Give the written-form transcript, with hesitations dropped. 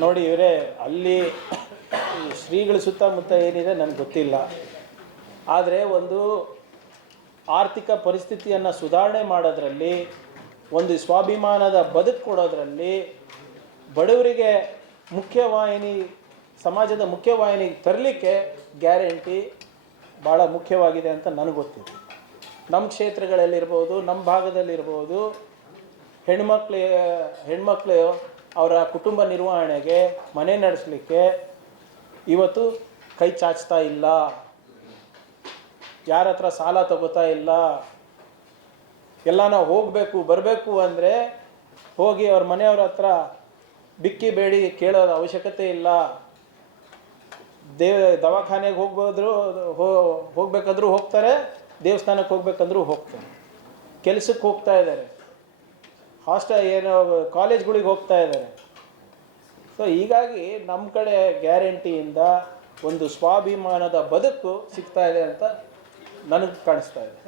ನೋಡಿ ಇವರೇ ಅಲ್ಲಿ ಶ್ರೀಗಳ ಸುತ್ತಮುತ್ತ ಏನಿದೆ ನನಗೆ ಗೊತ್ತಿಲ್ಲ. ಆದರೆ ಒಂದು ಆರ್ಥಿಕ ಪರಿಸ್ಥಿತಿಯನ್ನು ಸುಧಾರಣೆ ಮಾಡೋದ್ರಲ್ಲಿ, ಒಂದು ಸ್ವಾಭಿಮಾನದ ಬದುಕು ಕೊಡೋದ್ರಲ್ಲಿ, ಬಡವರಿಗೆ ಮುಖ್ಯವಾಹಿನಿ, ಸಮಾಜದ ಮುಖ್ಯವಾಹಿನಿಗೆ ತರಲಿಕ್ಕೆ ಗ್ಯಾರಂಟಿ ಭಾಳ ಮುಖ್ಯವಾಗಿದೆ ಅಂತ ನನಗೆ ಗೊತ್ತಿದೆ. ನಮ್ಮ ಕ್ಷೇತ್ರಗಳಲ್ಲಿರ್ಬೋದು, ನಮ್ಮ ಭಾಗದಲ್ಲಿರ್ಬೋದು, ಹೆಣ್ಮಕ್ಳು ಅವರ ಕುಟುಂಬ ನಿರ್ವಹಣೆಗೆ, ಮನೆ ನಡೆಸಲಿಕ್ಕೆ ಇವತ್ತು ಕೈ ಚಾಚ್ತಾ ಇಲ್ಲ, ಯಾರ ಹತ್ರ ಸಾಲ ತಗೋತಾ ಇಲ್ಲ. ಎಲ್ಲಾನ ಹೋಗಬೇಕು ಬರಬೇಕು ಅಂದರೆ ಹೋಗಿ ಅವ್ರ ಮನೆಯವ್ರ ಹತ್ರ ಬಿಕ್ಕಿ ಬೇಡಿ ಕೇಳೋದು ಅವಶ್ಯಕತೆ ಇಲ್ಲ. ದವಾಖಾನೆಗೆ ಹೋಗ್ಬೇಕಾದ್ರೂ ಹೋಗ್ತಾರೆ, ದೇವಸ್ಥಾನಕ್ಕೆ ಹೋಗ್ಬೇಕಂದ್ರೂ ಹೋಗ್ತಾರೆ, ಕೆಲಸಕ್ಕೆ ಹೋಗ್ತಾ ಇದ್ದಾರೆ, ಕಾಲೇಜ್ಗಳಿಗೆ ಹೋಗ್ತಾ ಇದ್ದಾರೆ. ಸೊ ಹೀಗಾಗಿ ನಮ್ಮ ಕಡೆ ಗ್ಯಾರಂಟಿಯಿಂದ ಒಂದು ಸ್ವಾಭಿಮಾನದ ಬದುಕು ಸಿಗ್ತಾ ಇದೆ ಅಂತ ನನಗೆ ಕಾಣಿಸ್ತಾ ಇದೆ.